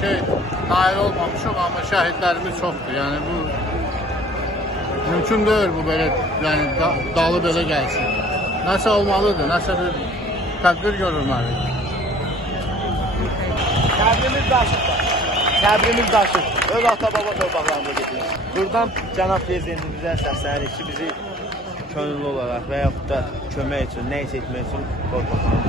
şey nail olmamışıq, amma şəhidlərimiz çoxdur. Yəni bu mümkün deyil bu belə, yəni da, dalı belə gəlsin. Nəsə olmalıdır, nəsə bir tədbir görülməlidir. Səbrimiz daşır. Səbrimiz daşır. Öz ata-baba torpaqlarımıza gedirik. Buradan cənab prezidentimizə səslənirik ki, bizi könüllü olaraq və yaxud da kömək üçün, nə isə etmək üçün torpaqlarımızı